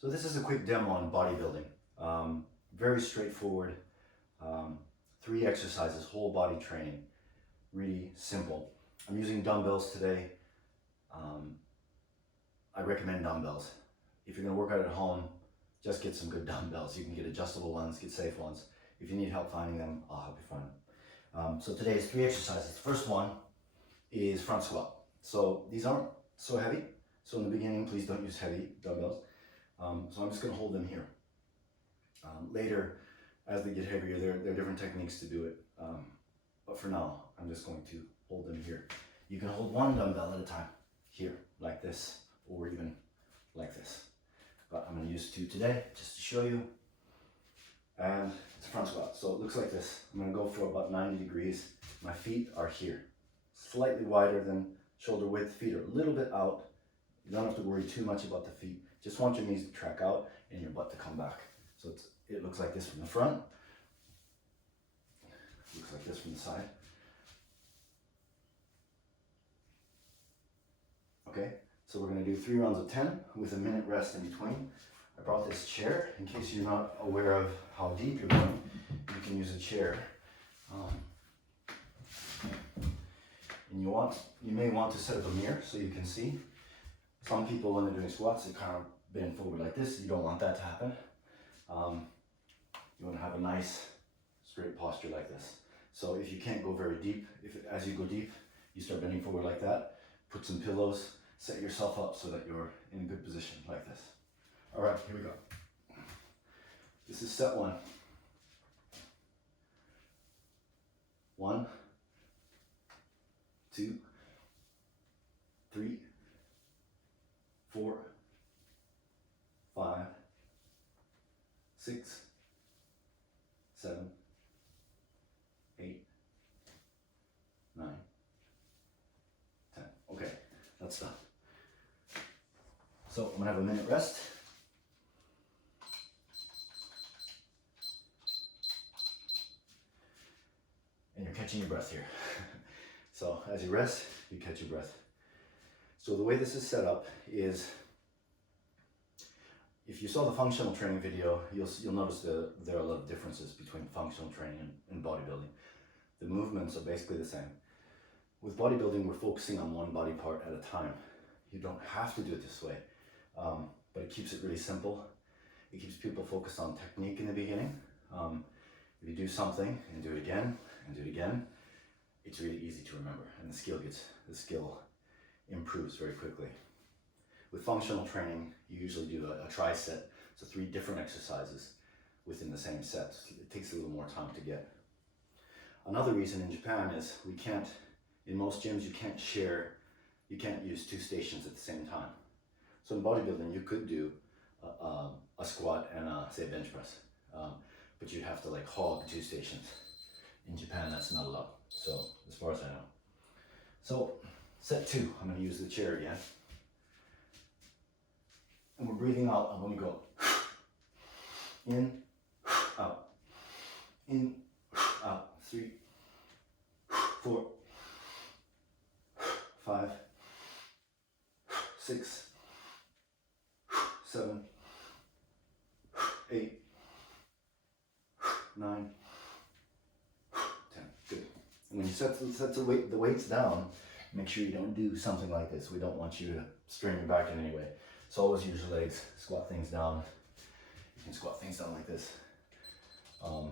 So this is a quick demo on bodybuilding. Very straightforward. 3 exercises, whole body training. Really simple. I'm using dumbbells today. I recommend dumbbells. If you're gonna work out at home, just get some good dumbbells. You can get adjustable ones, get safe ones. If you need help finding them, I'll help you find them. So today is 3 exercises. The first one is front squat. So these aren't so heavy. So in the beginning, please don't use heavy dumbbells. So I'm just gonna hold them here. Later, as they get heavier, there are different techniques to do it. But for now, I'm just going to hold them here. You can hold 1 dumbbell at a time, here, like this, or even like this. But I'm gonna use 2 today, just to show you. And it's a front squat, so it looks like this. I'm gonna go for about 90 degrees. My feet are here, slightly wider than shoulder width. Feet are a little bit out. You don't have to worry too much about the feet. Just want your knees to track out and your butt to come back. So it looks like this from the front. Looks like this from the side. Okay, so we're gonna do 3 rounds of 10 with a minute rest in between. I brought this chair in case you're not aware of how deep you're going. You can use a chair. And you may want to set up a mirror so you can see. Some people, when they're doing squats, they kind of bend forward like this. You don't want that to happen. You want to have a nice straight posture like this. So if you can't go very deep, as you go deep, you start bending forward like that, put some pillows, set yourself up so that you're in a good position like this. All right, here we go. This is set 1. 1, 2, 3, 4, 5, 6, 7, 8, 9, 10. Okay, that's done. So I'm gonna have a minute rest. And you're catching your breath here. So as you rest, you catch your breath. So the way this is set up is, if you saw the functional training video, you'll notice that there are a lot of differences between functional training and bodybuilding. The movements are basically the same. With bodybuilding, we're focusing on one body part at a time. You don't have to do it this way, but it keeps it really simple. It keeps people focused on technique in the beginning. If you do something and do it again and do it again, it's really easy to remember, and the skill improves very quickly. With functional training, you usually do a tri-set, so 3 different exercises within the same set. It takes a little more time to get. Another reason in Japan is in most gyms, you can't use 2 stations at the same time. So in bodybuilding, you could do a squat and say a bench press, but you'd have to like hog 2 stations. In Japan, that's not allowed, so as far as I know. So set 2, I'm gonna use the chair again. And we're breathing out. I'm going to go in, out, in, out. 3, 4, 5, 6, 7, 8, 9, 10. Good. And when you set the weights down, make sure you don't do something like this. We don't want you to strain your back in any way. So always use your legs, squat things down. You can squat things down like this. A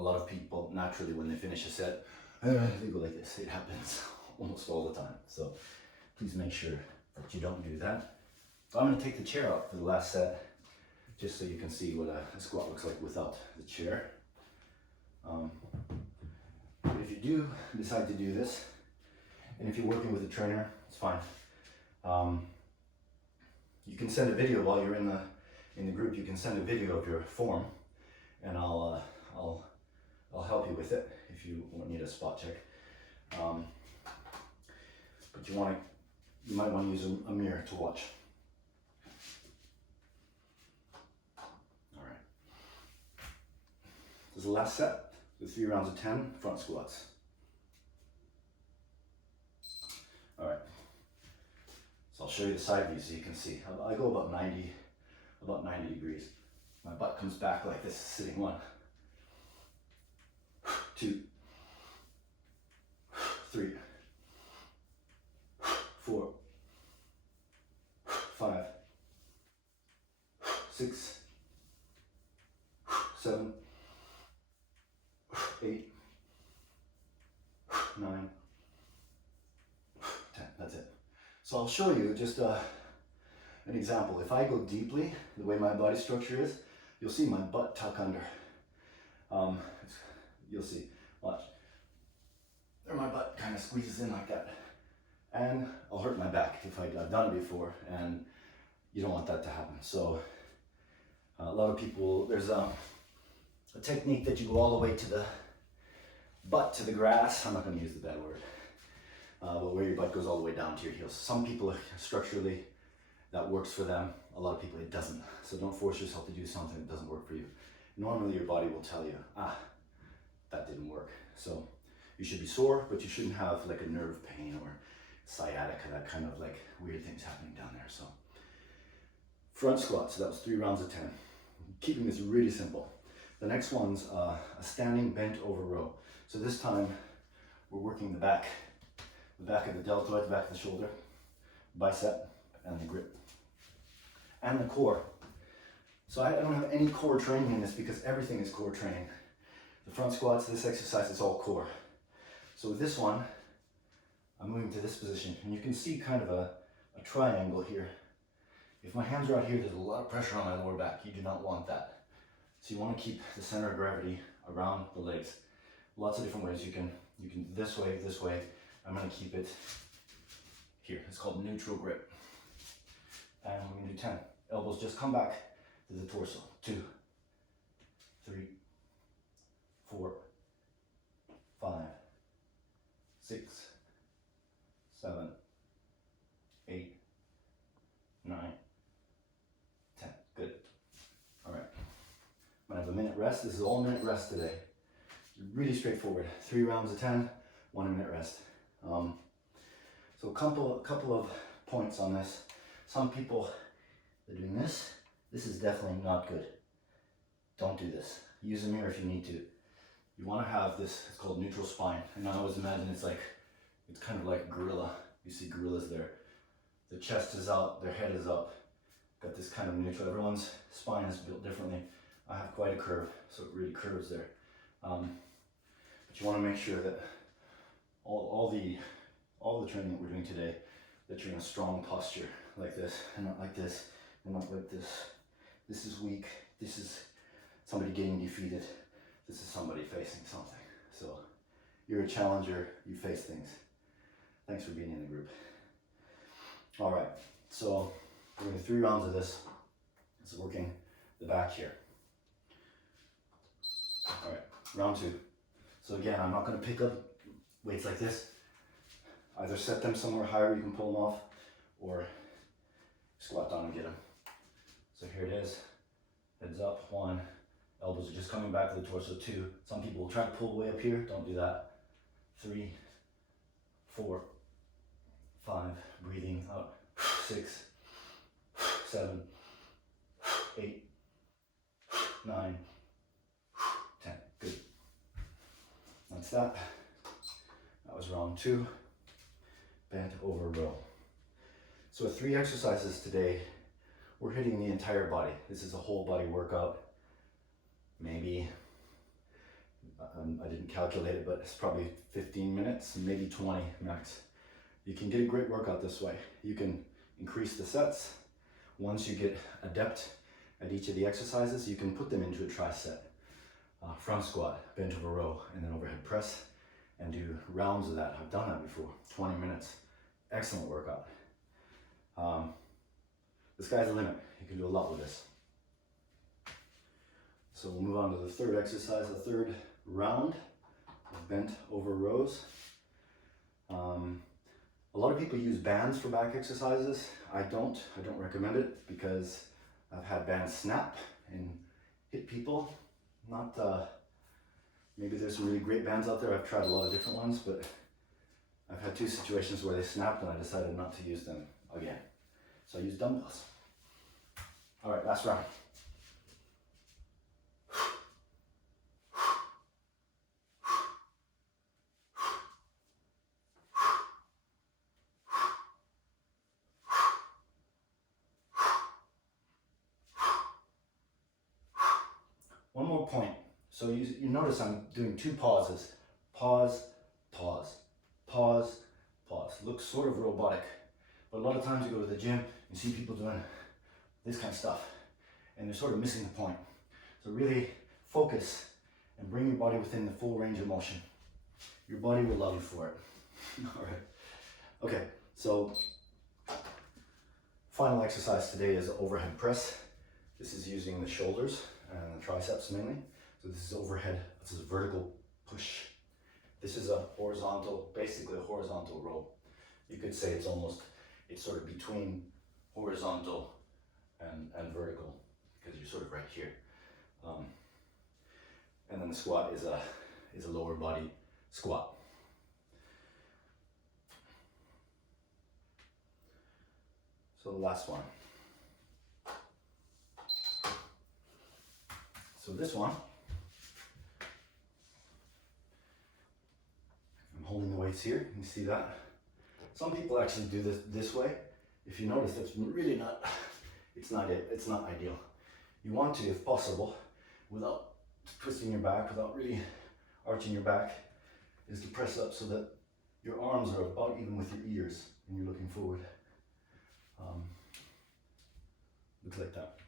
lot of people, naturally, when they finish a set, they go like this. It happens almost all the time. So please make sure that you don't do that. So I'm gonna take the chair out for the last set, just so you can see what a squat looks like without the chair. If you do decide to do this, and if you're working with a trainer, it's fine. You can send a video while you're in the group. You can send a video of your form, and I'll help you with it if you need a spot check. But you might want to use a mirror to watch. All right. This is the last set with 3 rounds of 10 front squats. All right. So I'll show you the side view so you can see. I go about 90 degrees. My butt comes back like this, sitting 1, 2, 3, 4, 5, 6, 7, 8, 9, 10. That's it. So I'll show you just an example. If I go deeply, the way my body structure is, you'll see my butt tuck under. You'll see. Watch. There my butt kind of squeezes in like that. And I'll hurt my back if I've done it before, and you don't want that to happen. So a lot of people, there's a technique that you go all the way to the butt, to the grass. I'm not going to use the bad word. But where your butt goes all the way down to your heels. Some people, structurally, that works for them. A lot of people, it doesn't. So don't force yourself to do something that doesn't work for you. Normally your body will tell you, that didn't work. So you should be sore, but you shouldn't have like a nerve pain or sciatica, that kind of like weird things happening down there. So front squat, so that was 3 rounds of 10. Keeping this really simple. The next one's a standing bent over row. So this time we're working the back of the deltoid, the back of the shoulder, bicep, and the grip, and the core. So I don't have any core training in this because everything is core training. The front squats, this exercise is all core. So with this one, I'm moving to this position, and you can see kind of a triangle here. If my hands are out here, there's a lot of pressure on my lower back. You do not want that. So you want to keep the center of gravity around the legs. Lots of different ways. You can this way, this way. I'm going to keep it here. It's called neutral grip. And we're going to do 10. Elbows just come back to the torso. 2, 3, 4, 5, 6, 7, 8, 9, 10. Good. All right. I'm going to have a minute rest. This is all minute rest today. Really straightforward. 3 rounds of 10, 1 minute rest. So a couple of points on this. Some people, they're doing this. This is definitely not good. Don't do this. Use a mirror if you need to. You want to have this, it's called neutral spine. And I always imagine it's kind of like a gorilla. You see gorillas there. The chest is out, their head is up. Got this kind of neutral. Everyone's spine is built differently. I have quite a curve, so it really curves there. But you want to make sure that all the training that we're doing today, that you're in a strong posture like this, and not like this, and not like this. This is weak. This is somebody getting defeated. This is somebody facing something. So you're a challenger. You face things. Thanks for being in the group. All right. So we're doing 3 rounds of this. It's working the back here. All right. Round 2. So again, I'm not going to pick up weights like this. Either set them somewhere higher, you can pull them off, or squat down and get them. So here it is. Heads up, 1. Elbows are just coming back to the torso, 2. Some people will try to pull way up here. Don't do that. 3, 4, 5. Breathing out. 6, 7, 8, 9, 10. Good. That's that. That was round 2. Bent over row. So with 3 exercises today, we're hitting the entire body. This is a whole body workout. Maybe, I didn't calculate it, but it's probably 15 minutes, maybe 20 max. You can get a great workout this way. You can increase the sets. Once you get adept at each of the exercises, you can put them into a tricep. Front squat, bent over row, and then overhead press, and do rounds of that. I've done that before, 20 minutes. Excellent workout. The sky's the limit. You can do a lot with this. So we'll move on to the 3rd exercise, the 3rd round of bent over rows. A lot of people use bands for back exercises. I don't recommend it because I've had bands snap and hit people. Maybe there's some really great bands out there. I've tried a lot of different ones, but I've had 2 situations where they snapped and I decided not to use them again. So I use dumbbells. All right, last round. One more point. So you notice I'm doing 2 pauses. Pause, pause, pause, pause. Looks sort of robotic, but a lot of times you go to the gym, you see people doing this kind of stuff, and they're sort of missing the point. So really focus and bring your body within the full range of motion. Your body will love you for it. All right. Okay, so final exercise today is overhead press. This is using the shoulders and the triceps mainly. So this is overhead, this is a vertical push. This is a horizontal, basically a horizontal row. You could say it's sort of between horizontal and vertical, because you're sort of right here. And then the squat is a lower body squat. So the last one. So this one, I'm holding the weights here. You see that? Some people actually do this way. If you notice, that's really not. It's not ideal. You want to, if possible, without twisting your back, without really arching your back, is to press up so that your arms are about even with your ears when you're looking forward. Looks like that.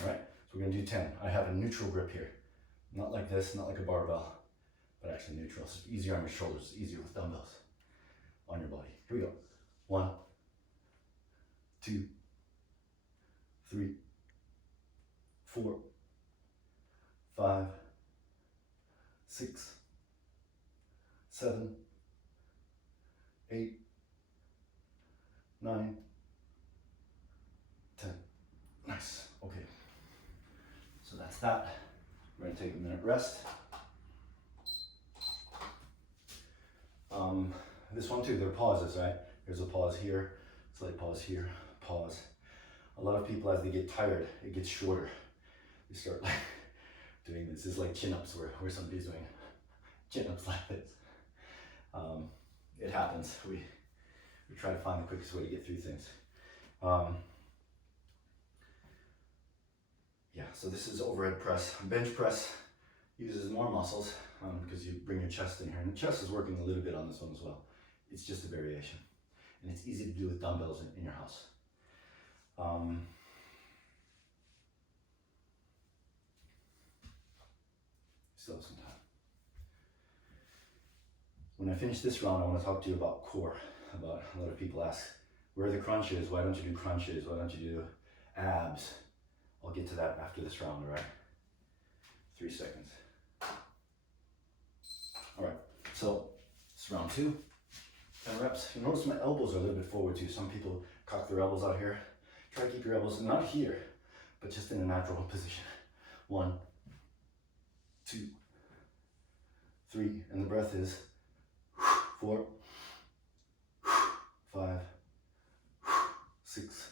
All right, so we're gonna do 10. I have a neutral grip here. Not like this, not like a barbell, but actually neutral. It's easier on your shoulders, easier with dumbbells on your body. Here we go. 1, 2, 3, 4, 5, 6, 7, 8, 9, 10. Nice. Okay. So that's that. We're going to take a minute rest. This one too, there are pauses, right? There's a pause here, slight pause here, pause. A lot of people, as they get tired, it gets shorter. They start like doing this. This is like chin-ups where somebody's doing chin-ups like this. It happens. We try to find the quickest way to get through things. Yeah, so this is overhead press. Bench press uses more muscles because you bring your chest in here. And the chest is working a little bit on this one as well. It's just a variation. And it's easy to do with dumbbells in your house. Still have some time. When I finish this round, I want to talk to you about core. A lot of people ask, where are the crunches? Why don't you do crunches? Why don't you do abs? I'll get to that after this round, all right? 3 seconds. All right, so it's round 2, 10 reps. You notice my elbows are a little bit forward too. Some people cock their elbows out here. Try to keep your elbows not here, but just in a natural position. 1, 2, 3, and the breath is 4, 5, 6,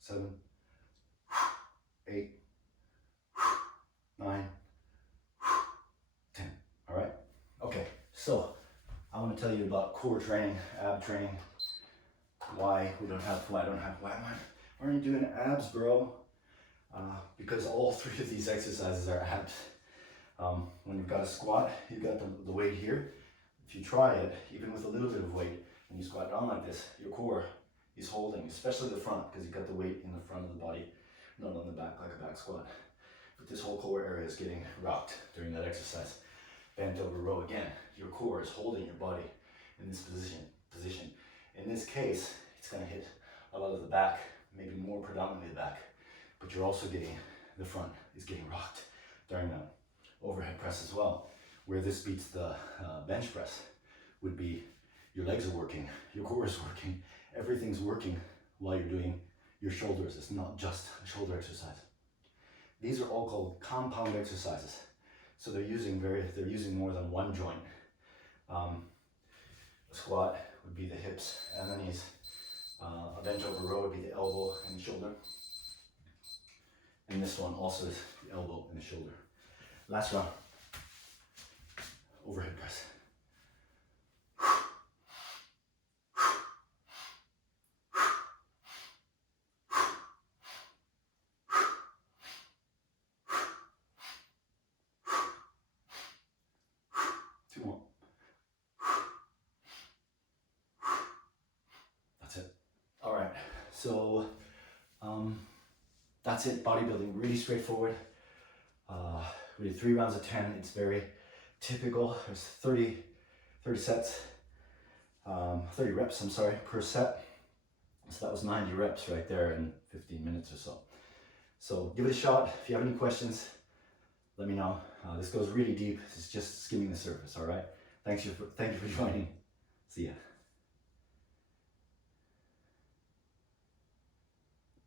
7, 8, 9, 10. All right? Okay, so I want to tell you about core training, ab training. Why aren't you doing abs, bro? Because all 3 of these exercises are abs. When you've got a squat, you've got the weight here. If you try it, even with a little bit of weight, when you squat down like this, your core is holding, especially the front, because you've got the weight in the front of the body, not on the back like a back squat. But this whole core area is getting rocked during that exercise. Bent over row again. Your core is holding your body in this position. In this case, it's going to hit a lot of the back, maybe more predominantly the back, but you're also getting, the front is getting rocked during that overhead press as well. Where this beats the bench press would be your legs are working, your core is working, everything's working while you're doing your shoulders. It's not just a shoulder exercise. These are all called compound exercises. So they're using more than one joint. A squat would be the hips and the knees. A A bent over row would be the elbow and shoulder. And this one also is the elbow and the shoulder. Last round. Overhead press. 2 more. That's it. All right, so that's it. Bodybuilding, really straightforward. We did 3 rounds of 10. It's very typical. There's 30 sets, 30 reps, I'm sorry, per set. So that was 90 reps right there in 15 minutes or so. So give it a shot. If you have any questions, let me know. This goes really deep. It's just skimming the surface, all right? Thank you for joining. See ya.